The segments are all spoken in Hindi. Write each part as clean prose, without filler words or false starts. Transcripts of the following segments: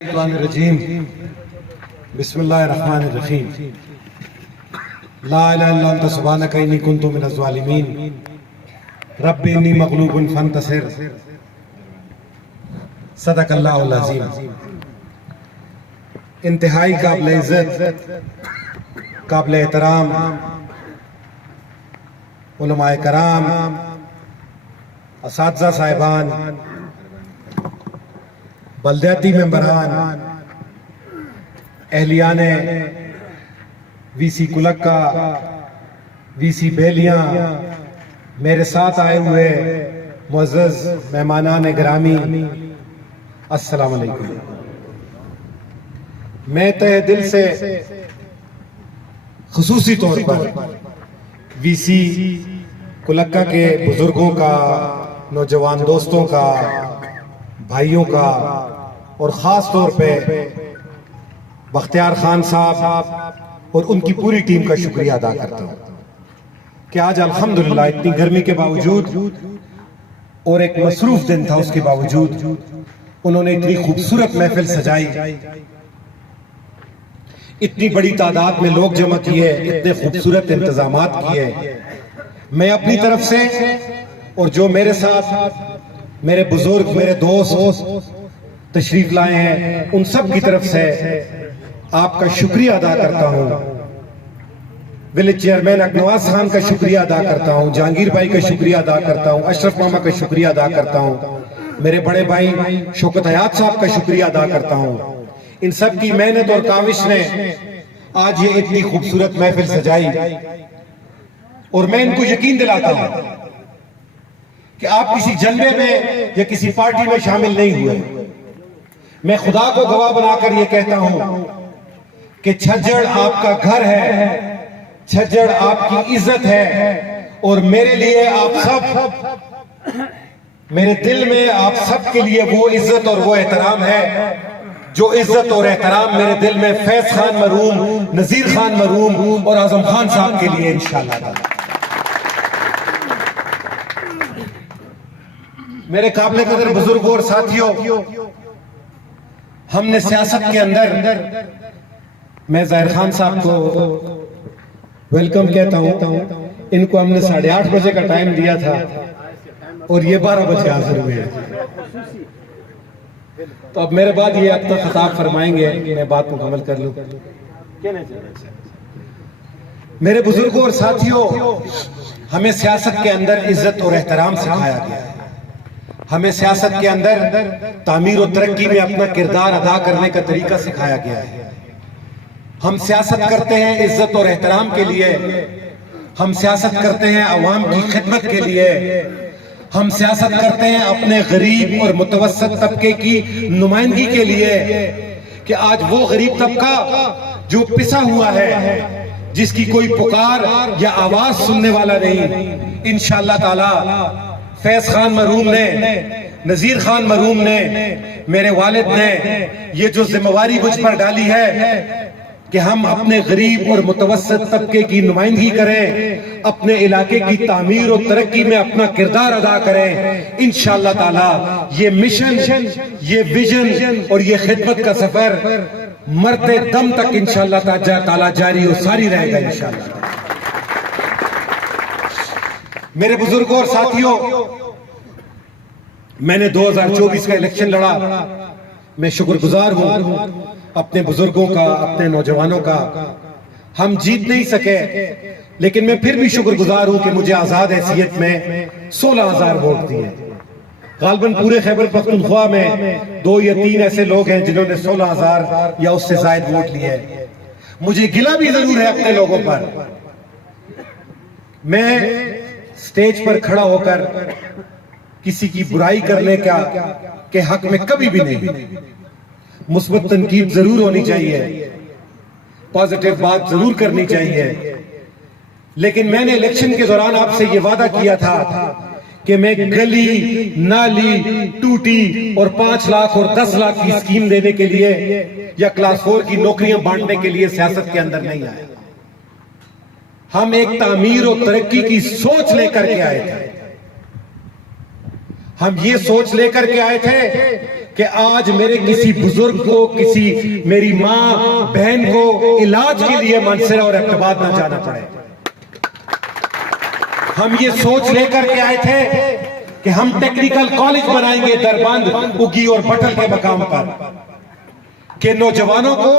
रजीम बिस्मिल्लाहिर्रहमानिर्रहीम ला इलाहा इल्ला अंता सुब्हानका इन्नी कुन्तु मिनज़ ज़ालिमीन रब्बी इन्नी मग़लूबुन फंतसिर सदक़ल्लाहुल अज़ीम। इंतहाई काबिल इज़्ज़त काबिल एहतराम उलमाए कराम, असातिज़ा साहिबान, बल्दियाती मेंबरान, एहलियाने वीसी कुलक्का, वीसी बेलियां, मेरे साथ आए हुए मुअज़्ज़ज़ मेहमानान गिरामी, अस्सलाम वालेकुम। मैं तहे दिल से खुसूसी तौर पर वीसी कुलक्का के बुजुर्गों का, नौजवान दोस्तों का, भाइयों का और ख़ास तौर पे बख्तियार खान साहब और उनकी पूरी टीम का शुक्रिया अदा करता हूँ कि आज अल्हम्दुलिल्लाह इतनी गर्मी के बावजूद और एक मसरूफ दिन था उसके बावजूद उन्होंने इतनी खूबसूरत महफिल सजाई, इतनी बड़ी तादाद में लोग जमा किए, इतने खूबसूरत इंतजामात किए। मैं अपनी तरफ से और जो मेरे साथ मेरे बुजुर्ग, मेरे दोस्त तशरीफ लाए हैं, उन सब की तरफ से आपका शुक्रिया अदा करता हूं। विलेज चेयरमैन अकनवाज खान का शुक्रिया अदा करता हूं, जहांगीर भाई का शुक्रिया अदा करता हूं, अशरफ मामा का शुक्रिया अदा करता हूं, मेरे बड़े भाई शौकत हयात साहब का शुक्रिया अदा करता हूं। इन सब की मेहनत और काविश ने आज ये इतनी खूबसूरत महफिल सजाई और मैं इनको यकीन दिलाता हूं कि आप किसी जलवे में या किसी पार्टी में शामिल नहीं हुए। मैं खुदा को गवाह बनाकर ये कहता हूं कि छज्जड़ आपका घर है, छज्जड़ आपकी इज्जत है और मेरे लिए आप सब, मेरे दिल में आप सब के लिए वो इज्जत और वो एहतराम है जो इज्जत और एहतराम मेरे दिल में फैज खान मरूम, नजीर खान मरूम और आजम खान साहब के लिए इंशाअल्लाह। मेरे काबिल कदर बुजुर्गों और साथियों, हमने सियासत के अंदर, मैं ज़ाहिर खान साहब को वेलकम कहता हूं, इनको हमने 8:30 बजे का टाइम दिया था और ये 12 बजे हाजिर हुए हैं। तो अब मेरे बाद ये अपना खिताब फरमाएंगे, मैं बात मुकम्मल कर लूं। मेरे बुजुर्गों और साथियों, हमें सियासत के अंदर इज्जत और एहतराम सिखाया गया है। हमें सियासत के अंदर तामीर और तरक्की में अपना किरदार अदा करने का तरीका सिखाया गया है। हम सियासत करते हैं इज्जत और एहतराम के लिए, हम सियासत करते हैं अवाम की खिदमत के लिए, हम सियासत करते हैं अपने गरीब और मुतवस्सित तबके की नुमाइंदगी के लिए कि आज वो गरीब तबका जो पिसा हुआ है, जिसकी कोई पुकार या आवाज सुनने वाला नहीं, इंशाअल्लाह ताला फैज खान मरूम ने, नजीर खान मरूम ने, मेरे वालिद ने ये जो जिम्मेवारी मुझ पर डाली है कि हम अपने गरीब और मुतवस्सित तबके की नुमाइंदगी करें, अपने इलाके की तामीर और तरक्की में अपना किरदार अदा करें, इंशाअल्लाह ताला ये मिशन, ये विजन और ये खिदमत का सफर मरते दम तक इंशाअल्लाह ताला जारी और सारी रहेगा इंशाअल्लाह। मेरे बुजुर्गों और साथियों, मैंने 2024 का इलेक्शन लड़ा। मैं शुक्रगुजार हूं अपने बुजुर्गों का, अपने नौजवानों का। हम जीत नहीं सके, लेकिन मैं फिर भी शुक्रगुजार हूं कि मुझे आजाद हैसियत में 16,000 वोट दिए। गालबन पूरे खैबर पख्तूनख्वा में 2 या 3 ऐसे लोग हैं जिन्होंने 16,000 या उससे ज्यादा वोट लिए। मुझे गिला भी जरूर है अपने लोगों पर। मैं स्टेज पर खड़ा होकर किसी की बुराई करने का के हक में कभी भी नहीं। मुस्बत तनकीद जरूर होनी चाहिए, पॉजिटिव बात जरूर करनी चाहिए, लेकिन मैंने इलेक्शन के दौरान आपसे ये वादा किया था कि मैं गली नाली टूटी और 5 लाख और 10 लाख की स्कीम देने के लिए या क्लास 4 की नौकरियां बांटने के लिए सियासत के अंदर नहीं आए। हम एक तामीर और तरक्की की सोच लेकर के आए थे। हम ये सोच लेकर के आए थे कि आज मेरे किसी बुजुर्ग को, किसी मेरी माँ बहन को इलाज के लिए मानसरा और अहमदाबाद ना जाना पड़े। हम ये सोच लेकर के आए थे कि हम टेक्निकल कॉलेज बनाएंगे दरबंद, उगी और बटल के मकाम पर, कि नौजवानों को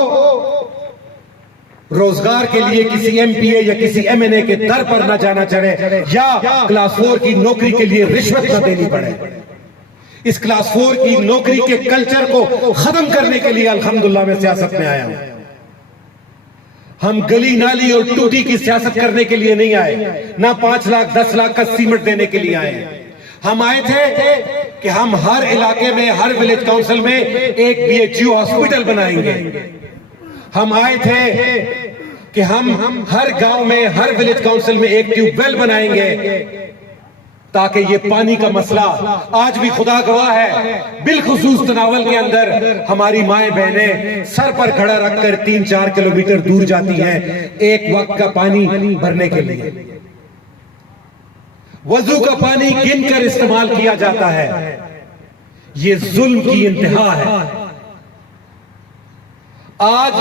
रोजगार के लिए किसी एमपीए या किसी एमएनए के दर पर ना जाना चढ़े, या क्लास 4 की नौकरी के लिए रिश्वत ना देनी पड़े। इस क्लास 4 की नौकरी के कल्चर को खत्म करने के लिए अल्हम्दुलिल्लाह मैं सियासत में आया हूं। हम गली नाली और टूटी की सियासत करने के लिए नहीं आए, ना 5 लाख 10 लाख का सीमेंट देने के लिए आए। हम आए थे कि हम हर इलाके में, हर विलेज काउंसिल में एक बीएचयू हॉस्पिटल बनाएंगे। हम आए थे कि हम हर गांव में, हर विलेज काउंसिल में एक ट्यूबवेल बनाएंगे, ताकि ये पानी का मसला आज भी खुदा गवाह है, बिलखुसूस तनावल के अंदर हमारी माएं बहनें सर पर खड़ा रखकर 3-4 किलोमीटर दूर जाती हैं एक वक्त का पानी भरने के लिए। वजू का पानी गिनकर इस्तेमाल किया जाता है। ये जुल्म की इंतहा है। आज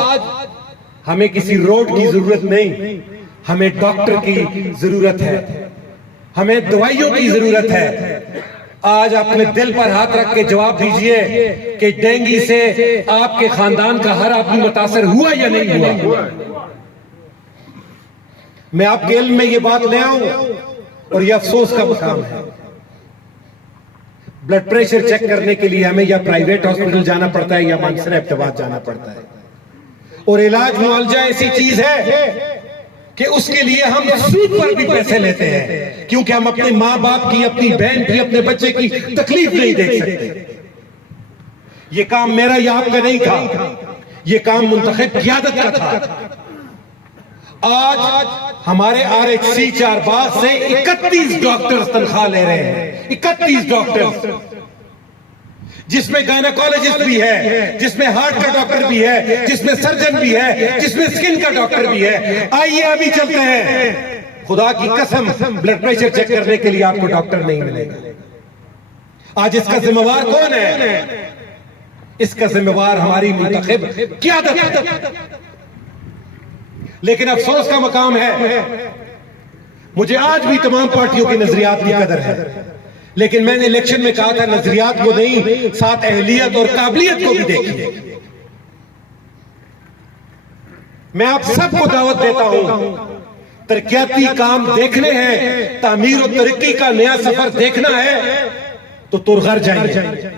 हमें किसी रोड की जरूरत नहीं, हमें डॉक्टर की जरूरत है, हमें दवाइयों की जरूरत है। आज अपने दिल पर हाथ रख के जवाब दीजिए कि डेंगू से आपके खानदान का हर आदमी मुतासर हुआ या नहीं हुआ। मैं आपके इल्म में ये बात ले आऊं, और ये अफसोस का मुकाम है। ब्लड प्रेशर चेक करने के लिए हमें या प्राइवेट हॉस्पिटल जाना पड़ता है या मानसरा अहमदाबाद जाना पड़ता है। और इलाज मुआवजा ऐसी चीज है कि उसके लिए हम सूद पर भी पैसे लेते हैं, क्योंकि हम अपने माँ बाप की, अपनी बहन की, अपने बच्चे की तकलीफ नहीं देख सकते। ये काम मेरा या आपका नहीं था, ये काम मुंतखब क़ियादत का था। आज हमारे आरएचसी चारबाग से 31 डॉक्टर्स तनख्वाह ले रहे हैं। 31 डॉक्टर्स, जिसमें गायनेकोलॉजिस्ट भी है, जिसमें हार्ट का डॉक्टर भी है, जिसमें सर्जन भी है, जिसमें स्किन का डॉक्टर भी है। आइए अभी चलते हैं। खुदा की कसम, ब्लड प्रेशर चेक करने के लिए आपको डॉक्टर नहीं मिलेगा। आज इसका जिम्मेवार कौन है? इसका जिम्मेवार हमारी मुंतखब क़ियादत। लेकिन अफसोस का मकाम है, मुझे आज भी तमाम पार्टियों के नजरियात की कदर है, लेकिन मैंने इलेक्शन में कहा था नजरियात को नहीं, साथ अहलियत और काबिलियत को भी देखिए। मैं आप सबको दावत देता हूं, तरक्याती काम देखने हैं, तामीर और तरक्की का नया सफर देखना है तो तुरगर जाइए।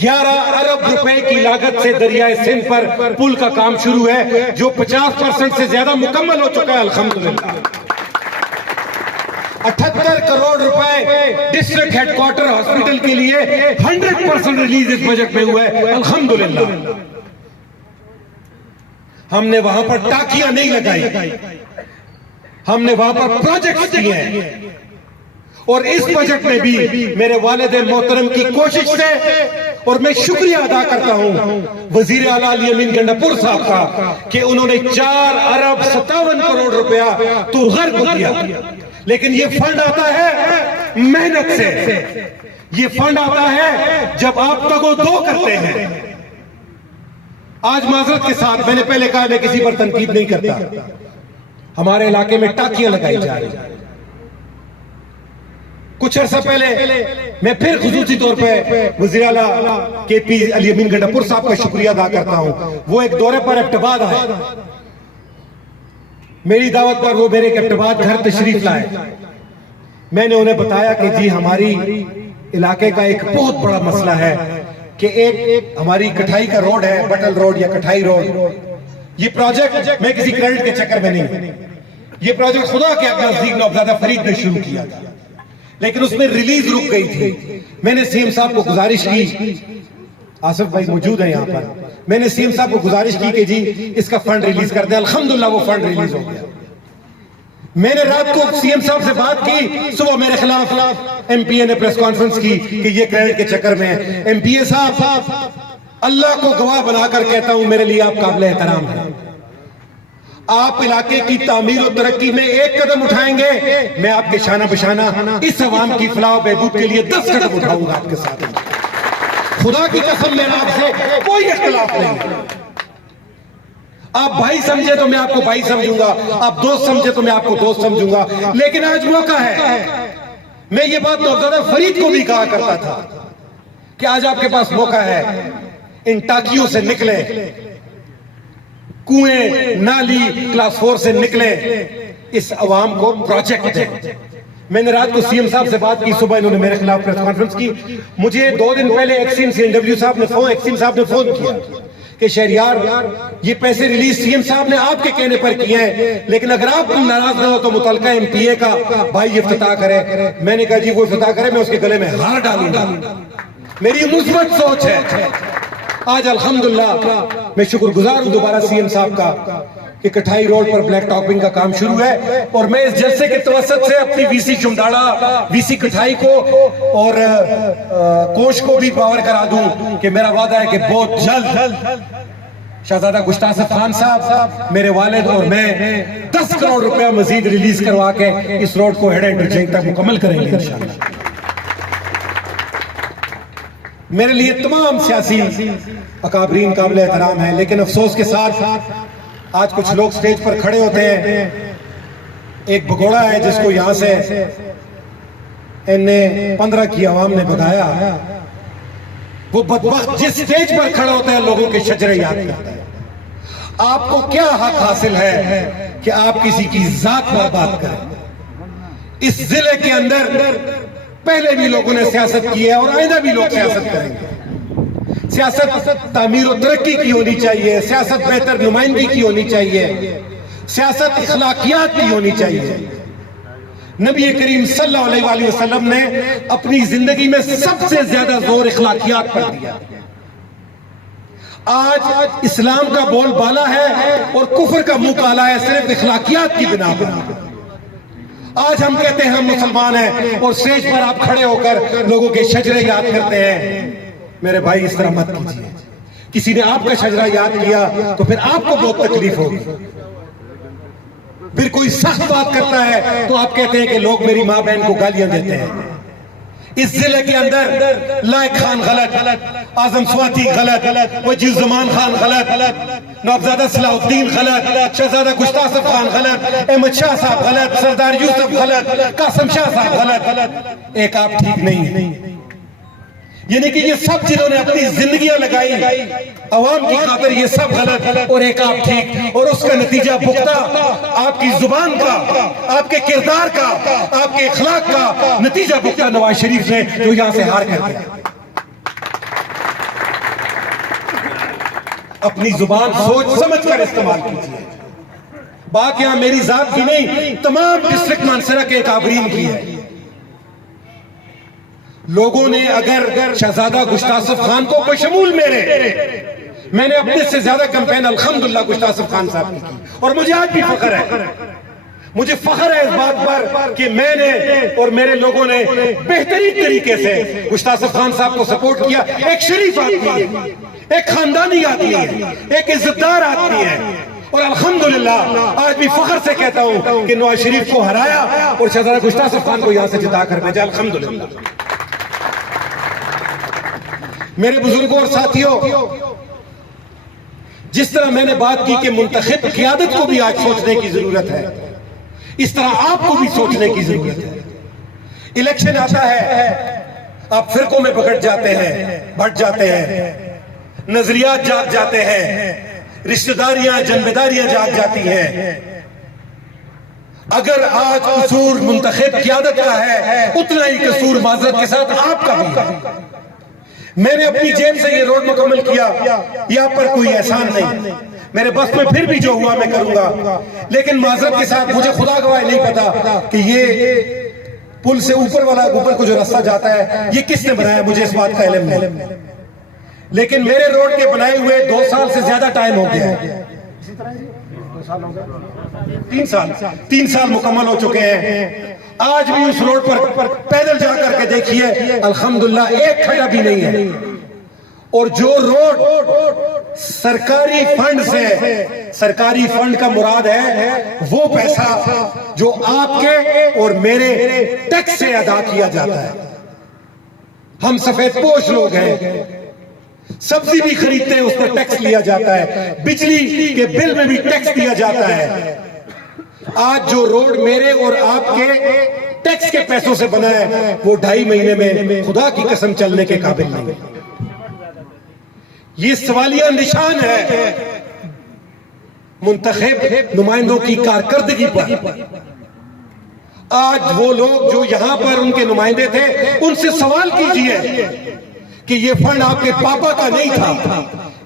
11 अरब रुपए की लागत से दरियाए सिंध पर पुल का काम शुरू है, जो 50% से ज्यादा मुकम्मल हो चुका है अल्हम्दुलिल्लाह। 78 करोड़ रुपए डिस्ट्रिक्ट हेडक्वार्टर हॉस्पिटल के लिए 100% रिलीज इस बजट में हुआ है अल्हम्दुलिल्लाह। हमने वहां पर टाकियां नहीं लगाई, हमने वहां पर प्रोजेक्ट किए हैं। और इस बजट में भी मेरे वालिद मोहतरम की कोशिश से, और मैं शुक्रिया अदा करता हूं वजीर आला अली अमीन गंडापुर साहब का, कि उन्होंने 4 अरब 57 करोड़ रुपया तुरगर को दिया। लेकिन ये फंड आता है मेहनत से, ये फंड आता है जब आप तगो-दो करते हैं। आज माजरत के साथ, मैंने पहले कहा मैं किसी पर तनकीद नहीं करता, हमारे इलाके में टाकियां लगाई जा रही हैं। कुछ अर्सा पहले मैं फिर खुसूसी तौर पे वज़ीर आला KP अली अमीन गंडापुर साहब का शुक्रिया अदा करता हूं। वो एक दौरे पर अहमदाबाद आए, मेरी दावत पर वो मेरे अहमदाबाद घर तशरीफ लाए। मैंने उन्हें बताया कि जी हमारी इलाके का एक बहुत बड़ा मसला है कि एक हमारी कठाई का रोड है, बटल रोड या कठाई रोड। ये प्रोजेक्ट मैं किसी क्रेडिट के चक्कर में नहीं, ये प्रोजेक्ट खुदा के नजदीक नौबजादा फरीद ने शुरू किया था, लेकिन उसमें रिलीज रुक गई थी। मैंने सीएम साहब को गुजारिश की, आसिफ भाई मौजूद है यहाँ पर, मैंने सीएम साहब को गुजारिश की कि जी इसका फंड रिलीज कर दे। अल्हम्दुलिल्लाह वो फंड रिलीज हो गया। मैंने रात को सीएम साहब से बात की, सुबह मेरे खिलाफ एमपीए ने प्रेस कॉन्फ्रेंस की कि ये क्रेडिट के चक्कर में। एमपीए साहब, अल्लाह को गवाह बनाकर कहता हूं, मेरे लिए आप काबिल एहतराम हैं। आप इलाके की तामीर और तरक्की में एक कदम उठाएंगे, मैं आपके शाना बशाना इस अवाम की फलाह बहबूद के लिए 10 कदम उठाऊंगा आपके साथ। खुदा की कसम मेरा आपसे कोई इख्तिलाफ नहीं। आप भाई समझे तो मैं आपको भाई समझूंगा, आप दोस्त समझे तो मैं आपको दोस्त समझूंगा, लेकिन आज मौका है। मैं ये बात नौज़ादा फरीद को भी कहा करता था कि आज आपके पास मौका है, इन टाकियों से निकले, कुएं नाली क्लास 4 से निकले, इस अवाम को प्रोजेक्ट दें। मैंने रात को सीएम साहब से बात की, सुबह इन्होंने मेरे खिलाफ प्रेस कॉन्फ्रेंस की। मुझे 2 दिन पहले एक्सिम CNW साहब ने फोन किया कि शहरियार ये पैसे रिलीज सीएम साहब ने आपके कहने पर किए हैं, लेकिन अगर आप नाराज ना हो तो मुतलका MPA का भाई इफ्तिताह करे। मैंने कहा जी वो इफ्तिताह करे, मैं उसके गले में हार डालूंगा। मेरी मुस्बत सोच है। आज अल्हम्दुलिल्लाह मैं शुक्रगुजार हूं दोबारा सीएम साहब का कि कठाई रोड पर ब्लैक टॉपिंग का काम शुरू है, और मैं इस जलसे के तवसत से अपनी VC चुमदाड़ा, VC कठाई को और कोश को भी पावर करा दूं कि मेरा वादा है कि बहुत जल्द शहजादा गुस्तासफ खान साहब, मेरे वालिद और मैं 10 करोड़ रुपया मजीद रिलीज करवा के इस रोड को हेड इंटरचेंज तक मुकम्मल करेंगे इंशाअल्लाह। मेरे लिए तमाम सियासी अकाबरीन काबिल एहतराम है, लेकिन अफसोस के साथ आज कुछ लोग स्टेज पर खड़े होते हैं। एक भगोड़ा है जिसको यहां से N15 की आवाम ने भगाया, वो बदबख्त जिस स्टेज पर खड़े होते हैं लोगों के शजरे याद करता है। आपको क्या हक हासिल है कि आप किसी की जात पर बात करें? इस जिले के अंदर पहले भी लोगों ने सियासत की है और आइंदा भी लोग सियासत करेंगे। सियासत तामीर और तरक्की की होनी चाहिए, सियासत बेहतर नुमाइंदगी की होनी चाहिए, सियासत इखलाकियात की होनी चाहिए। नबी करीम सल्लल्लाहु अलैहि वसल्लम ने अपनी जिंदगी में सबसे ज्यादा जोर इखलाकियात पर दिया। आज इस्लाम का बोलबाला है और कुफर का मुंह काला है सिर्फ इखलाकियात की बिना पर। आज हम कहते हैं हम मुसलमान हैं और स्टेज पर आप खड़े होकर लोगों के शजरे याद करते हैं। मेरे भाई इस तरह मत कीजिए। किसी ने आपका शजरा याद किया तो फिर आपको बहुत तकलीफ होगी। फिर कोई सख्त बात करता है तो आप कहते हैं कि लोग मेरी माँ बहन को गालियां देते हैं। इस जिले के अंदर लायक खान गलत, आजम स्वाति गलत, वजीजुज़्ज़मान खान गलत, नवाबजादा सलाहुद्दीन गलत, शहजादा गुस्तासफ खान गलत, अहमद शाह साहब गलत, सरदार यूसुफ गलत, कासिम शाह साहब गलत, एक आप ठीक नहीं। यानी कि ये सब जिन्होंने अपनी जिंदगियां लगाई अवाम की खातिर, ये सब गलत और एक आप ठीक, और उसका नतीजा भुगता आपकी जुबान का, आपके किरदार का, आपके इखलाक का नतीजा भुगता नवाज शरीफ ने, जो यहां से हार कर गया। अपनी जुबान सोच समझ कर इस्तेमाल कीजिए। बात यहां मेरी जात की नहीं, तमाम डिस्ट्रिक्ट मानसरा के अकाबरीन की है। लोगों ने अगर शहजादा गुस्तासफ खान को बशमूल मैंने अपने से ज्यादा कैंपेन अल्हम्दुलिल्लाह गुस्तासफ खान साहब की की, और मुझे आज भी फख्र है। मुझे फख्र है इस बात पर कि मैंने और मेरे लोगों ने बेहतरीन तरीके से गुस्तासफ खान साहब को सपोर्ट किया। एक शरीफ आदमी है, एक खानदानी आदमी है, एक इज्जतदार आदमी है, और अल्हम्दुलिल्लाह आज भी फख्र से कहता हूं कि नवाज शरीफ को हराया और शहजादा गुस्तासफ खान को यहां से जिता कर भेजा। अल्हम्दुलिल्लाह। मेरे बुजुर्गों और साथियों, जिस तरह मैंने बात की कि मुंतखब क़ियादत को भी आज सोचने की जरूरत है, इस तरह आपको भी सोचने की जरूरत है। इलेक्शन आता है, आप फिरकों में पकड़ जाते हैं, बढ़ जाते हैं, नजरियात जाग जाते हैं, रिश्तेदारियां जिम्मेदारियां जाग जाती हैं। अगर आज कसूर मुंतखब क़ियादत का है, उतना ही कसूर माजरत के साथ आपका भी है। मैंने अपनी जेब से ये रोड मुकम्मल किया, यहाँ पर कोई एहसान नहीं, मेरे बस में फिर भी जो हुआ मैं करूंगा, लेकिन माजरत के साथ मुझे खुदा गवाह नहीं पता कि ये पुल से ऊपर वाला ऊपर को जो रास्ता जाता है ये किसने बनाया, मुझे इस बात का इल्म नहीं। लेकिन मेरे रोड के बनाए हुए 2 साल से ज्यादा टाइम हो गया है। 3 साल मुकम्मल हो चुके हैं। आज भी उस रोड पर पैदल जाकर के देखिए, अल्हम्दुलिल्लाह एक खड्डा भी नहीं है। और जो रोड सरकारी फंड से, सरकारी फंड का मुराद है वो पैसा जो आपके और मेरे टैक्स से अदा किया जाता है। हम सफेद पोश लोग हैं, सब्जी भी खरीदते हैं उस पर टैक्स लिया जाता है, बिजली के बिल में भी टैक्स दिया जाता है। आज जो रोड मेरे और आपके टैक्स के पैसों से बना है वो 2.5 महीने में खुदा की कसम चलने के काबिल नहीं। ये सवालिया निशान है मुंतखब नुमाइंदों की कारकर्दगी पर। आज वो लोग जो यहां पर उनके नुमाइंदे थे उनसे सवाल कीजिए कि ये फंड आपके पापा का नहीं था,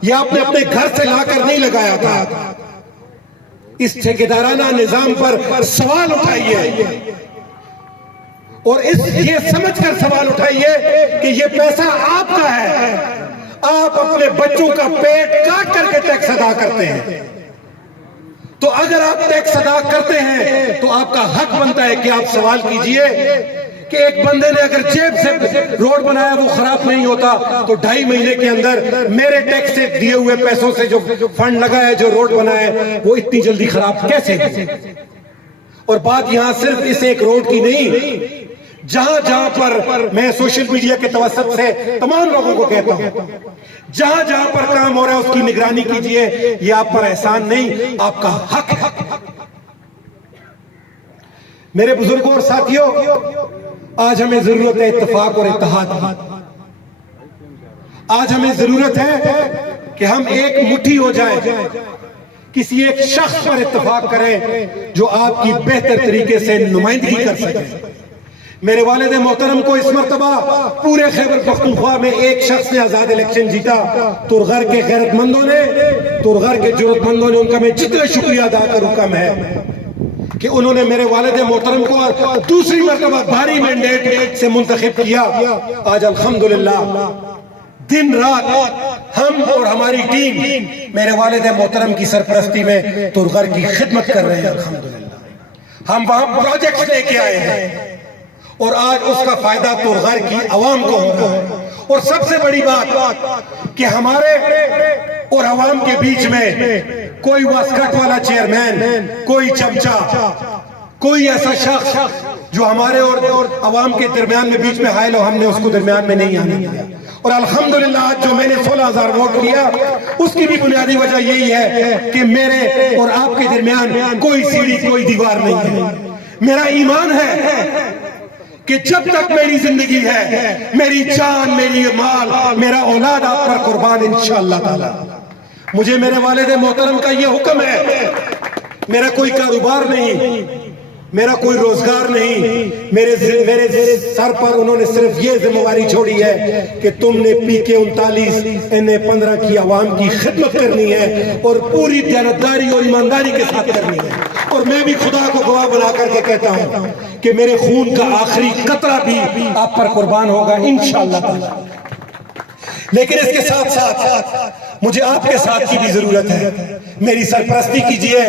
ये आपने अपने घर से लाकर नहीं लगाया था। इस ठेकेदाराना निजाम पर सवाल उठाइए और ये समझकर सवाल उठाइए कि ये पैसा आपका है। आप अपने बच्चों का पेट काट करके टैक्स अदा करते हैं, तो अगर आप टैक्स अदा करते हैं तो आपका हक बनता है कि आप सवाल कीजिए कि एक बंदे ने अगर जेब से रोड बनाया वो खराब नहीं होता तो 2.5 महीने के अंदर मेरे टैक्स से दिए हुए पैसों से जो फंड लगा है जो रोड बना है वो इतनी जल्दी खराब कैसे हो? और बात यहां सिर्फ इस एक रोड की नहीं, जहां जहां पर मैं सोशल मीडिया के तवसत से तमाम लोगों को कहता हूं, जहां जहां पर काम हो रहा है उसकी निगरानी कीजिए। ये आप पर एहसान नहीं, आपका हक है। मेरे बुजुर्गों और साथियों, आज हमें जरूरत है इत्तेफाक और इत्तेहाद की। आज हमें जरूरत है कि हम एक मुट्ठी हो जाए, किसी एक शख्स पर इत्तेफाक करें जो आपकी बेहतर तरीके से नुमाइंदगी कर सके। मेरे वालिद मोहतरम को इस मर्तबा पूरे खैबर पख्तूनख्वा में एक शख्स ने आजाद इलेक्शन जीता। तुरगर के गैरतमंदों ने, तुरगर के जरूरतमंदों ने, उनका मैं जितना शुक्रिया अदा करूं कम है कि उन्होंने मेरे वालिद मोहतरम को दूसरी मर्तबा भारी मैंडेट से मुंतखब किया। आज अल्हम्दुलिल्लाह दिन रात हम और हमारी टीम मेरे वालिद मोहतरम की सरपरस्ती में तुरगर की खिदमत कर रहे हैं। अल्हम्दुलिल्लाह हम वहां प्रोजेक्ट लेके आए हैं और आज उसका फायदा तुरगर की अवाम को हो रहा है। और सबसे बड़ी बात कि हमारे और अवाम के बीच में कोई वास्कट वाला चेयरमैन, कोई चमचा, कोई ऐसा शख्स जो हमारे और अवाम के दरमियान में बीच में हायल हो, हमने उसको दरमियान में नहीं आने दिया। और अल्हम्दुलिल्लाह जो मैंने 16,000 वोट लिया उसकी भी बुनियादी वजह यही है कि मेरे और आपके दरमियान कोई सीढ़ी, कोई दीवार नहीं है। मेरा ईमान है कि जब तक मेरी जिंदगी है, मेरी जान, मेरी माल, मेरा औलाद आप पर कुर्बान इंशाअल्लाह ताला। मुझे मेरे वालिद मोहतरम का ये हुक्म है, मेरा कोई कारोबार नहीं, मेरा कोई रोजगार नहीं, मेरे सर पर उन्होंने सिर्फ ये जिम्मेवारी छोड़ी है कि तुमने PK 39 NA 15 की आवाम की खिदमत करनी है और पूरी दयानतदारी और ईमानदारी के साथ करनी है। और मैं भी खुदा को गवाह बना करके कहता हूं कि मेरे खून का आखिरी कतरा भी आप पर कुर्बान होगा इंशाअल्लाह ताला। लेकिन इसके साथ साथ मुझे आपके साथ की भी जरूरत है। मेरी सरपरस्ती कीजिए,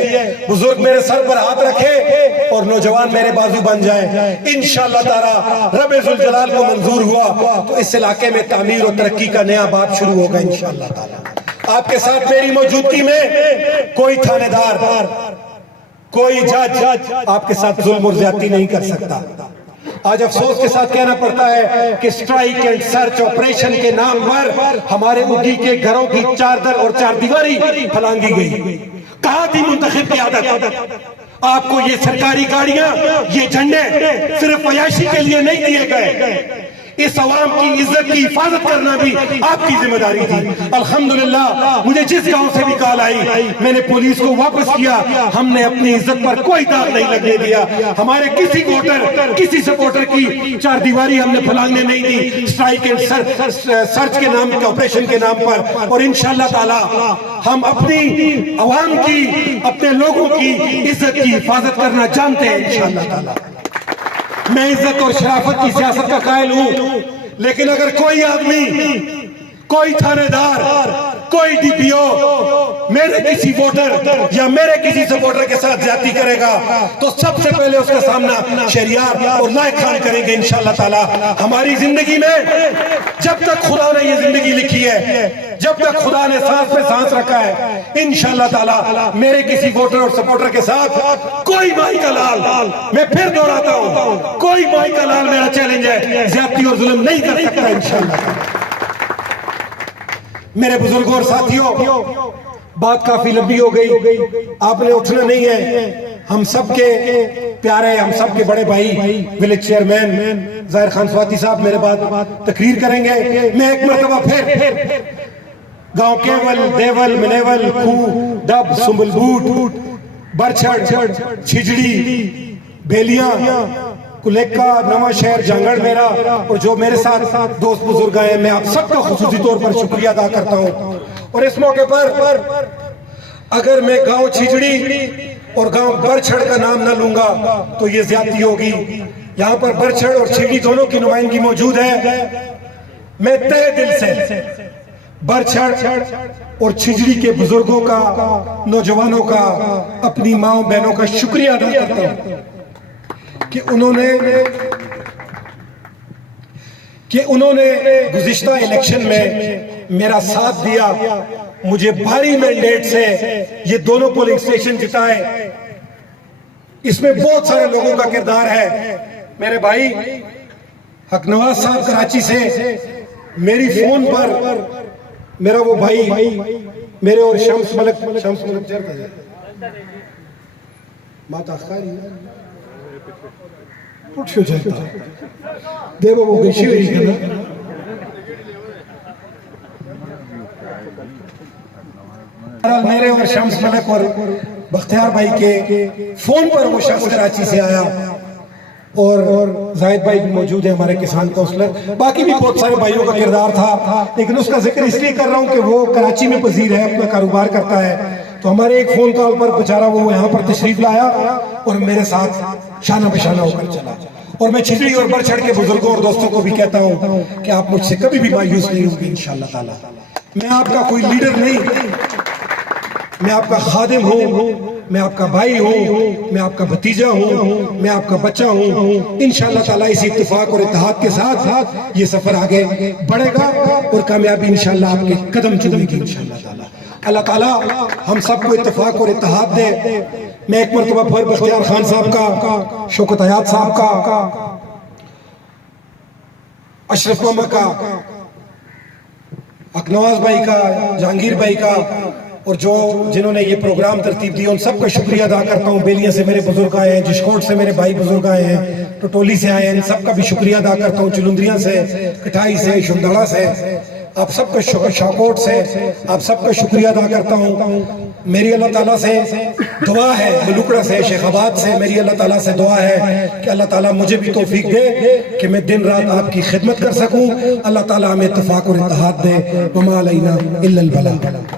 बुजुर्ग मेरे सर पर हाथ रखे और नौजवान मेरे बाजू बन जाए। इंशाअल्लाह ताला रब्बे जुल जलाल को मंजूर हुआ तो इस इलाके में तामीर और तरक्की का नया बाब शुरू होगा इंशाअल्लाह ताला। आपके साथ मेरी मौजूदगी में कोई थानेदार, कोई जज आपके साथ जुल्म और ज्यादती नहीं कर सकता। आज अफसोस के साथ कहना पड़ता है कि स्ट्राइक एंड सर्च ऑपरेशन के नाम पर हमारे उगी के घरों की चारदर और चारदीवारी फलांगी गई। कहां थी मुंतखब की आदत? आपको ये सरकारी गाड़ियां, ये झंडे सिर्फ अयाशी के लिए नहीं दिए गए, इस अवाम की इज्जत की हिफाजत करना भी आपकी जिम्मेदारी थी। अल्हम्दुलिल्लाह मुझे जिस गांव से भी कॉल आई मैंने पुलिस को वापस किया। हमने अपनी इज्जत पर कोई दाग नहीं लगने दिया। हमारे किसी वोटर, किसी सपोर्टर की चारदीवारी हमने फलांगने नहीं दी स्ट्राइक एंड सर्च के नाम, ऑपरेशन के नाम पर। और इंशाअल्लाह ताला हम अपनी अवाम की, अपने लोगों की इज्जत की हिफाजत करना जानते हैं इंशाअल्लाह ताला। मैं इज्जत और शराफत की सियासत का कायल हूं, लेकिन अगर कोई आदमी, कोई थानेदार, कोई DPO मेरे किसी वोटर या मेरे किसी सपोर्टर के साथ ज्यादती करेगा तो सबसे पहले उसका सामना शरियात और लायक खान करेंगे इंशाअल्लाह ताला। हमारी जिंदगी में जब तक खुदा ने ये जिंदगी लिखी है, जब तक खुदा ने सांस पे सांस रखा है, इंशाअल्लाह ताला मेरे किसी वोटर और सपोर्टर के साथ कोई माई का लाल, मैं फिर दोहराता हूं, कोई माई का लाल मेरा चैलेंज है, ज्यादती और जुल्म नहीं कर सकता इंशाअल्लाह। मेरे बुजुर्गों और साथियों, बात काफी लंबी हो गई, आपने उठना नहीं है। हम सबके प्यारे, हम सबके बड़े भाई विलेज चेयरमैन जाहिर खान स्वाति साहब मेरे बाद तकरीर करेंगे। मैं एक मरतबा फिर गांव केवल, देवल, मिनेवल, खू, डब, सुंबलबूट, बरछड़, छिजड़ी, बेलिया, कुलेका, नवा शहर, जंगड़ मेरा और जो मेरे साथ दोस्त बुजुर्ग आए, मैं आप सबका खुसूसी तौर पर शुक्रिया अदा करता हूं। और इस मौके पर अगर मैं गांव छिजड़ी और गांव बरछड़ का नाम न लूंगा तो ये ज्यादती होगी। यहाँ पर बरछड़ और छिजड़ी दोनों की नुमाइंदगी मौजूद है। मैं तहे दिल से बरछड़ और छिजड़ी के बुजुर्गों का, नौजवानों का, अपनी माओ बहनों का शुक्रिया अदा करता हूं कि उन्होंने गुज़िश्ता इलेक्शन में मेरा साथ दिया, मुझे भारी मैंडेट से ये दोनों पोलिंग स्टेशन जिताए। इसमें बहुत सारे लोगों का किरदार है। मेरे भाई हकनवाज साहब कराची से मेरी फोन पर, मेरा वो भाई मेरे और शम्स मलक माता देव वो मेरे और शम्स मलक और बख्तियार भाई के फोन पर वो शख्स कराची से आया और जाहिद भाई भी मौजूद है, हमारे किसान काउंसलर, बाकी भी बहुत सारे भाइयों का किरदार था, लेकिन उसका जिक्र इसलिए कर रहा हूं कि वो कराची में पजीर है, अपना कारोबार करता है। तो हमारे एक फोन कॉल पर बेचारा वो यहाँ पर तशरीफ लाया और मेरे साथ शाना बिशाना होकर चला। और मैं छिजड़ी और बरछड़ के बुजुर्गों और दोस्तों को भी कहता हूँ कि आप मुझसे कभी भी मायूस नहीं होंगे इंशाअल्लाह ताला। मैं आपका कोई लीडर नहीं, मैं आपका खादिम हूँ, मैं आपका भाई हूँ, मैं आपका भतीजा हूँ, मैं आपका बच्चा हूँ। इंशाअल्लाह ताला इसी इत्तेफाक और इत्तेहाद के साथ ये सफर आगे बढ़ेगा और कामयाबी इंशाअल्लाह आपके कदम चूमेगी इंशाअल्लाह ताला। अल्लाह ताला हम सबको इत्तेफाक और इत्तेहाद दे। मैं एक मरतबा फिर बख्तियार खान साहब का, शौकत हयात साहब का, अशरफ मामा का, हकनवाज भाई का, जहांगीर भाई का और जो जिन्होंने ये प्रोग्राम तरतीब दी, उन सबका शुक्रिया अदा करता हूँ। बेलिया से मेरे बुजुर्ग आए हैं, जिशकोट से मेरे भाई बुजुर्ग आए हैं, टटोली से आए हैं, इन सबका भी शुक्रिया अदा करता हूँ। चुलुंद्रिया से, कटाई से, शुंदड़ा से, आप सबका शाकोट से आप सबका शुक्रिया अदा करता हूँ। मेरी अल्लाह ताला से दुआ है, मलुकड़ा से, शेखाबाद से मेरी अल्लाह ताला से दुआ है कि अल्लाह ताला मुझे भी तौफीक दे कि मैं दिन रात आपकी खिदमत कर सकूं। अल्लाह ताला हमें इत्तेफाक और इत्तेहाद दे। वमा अलैना इल्लल बलाग।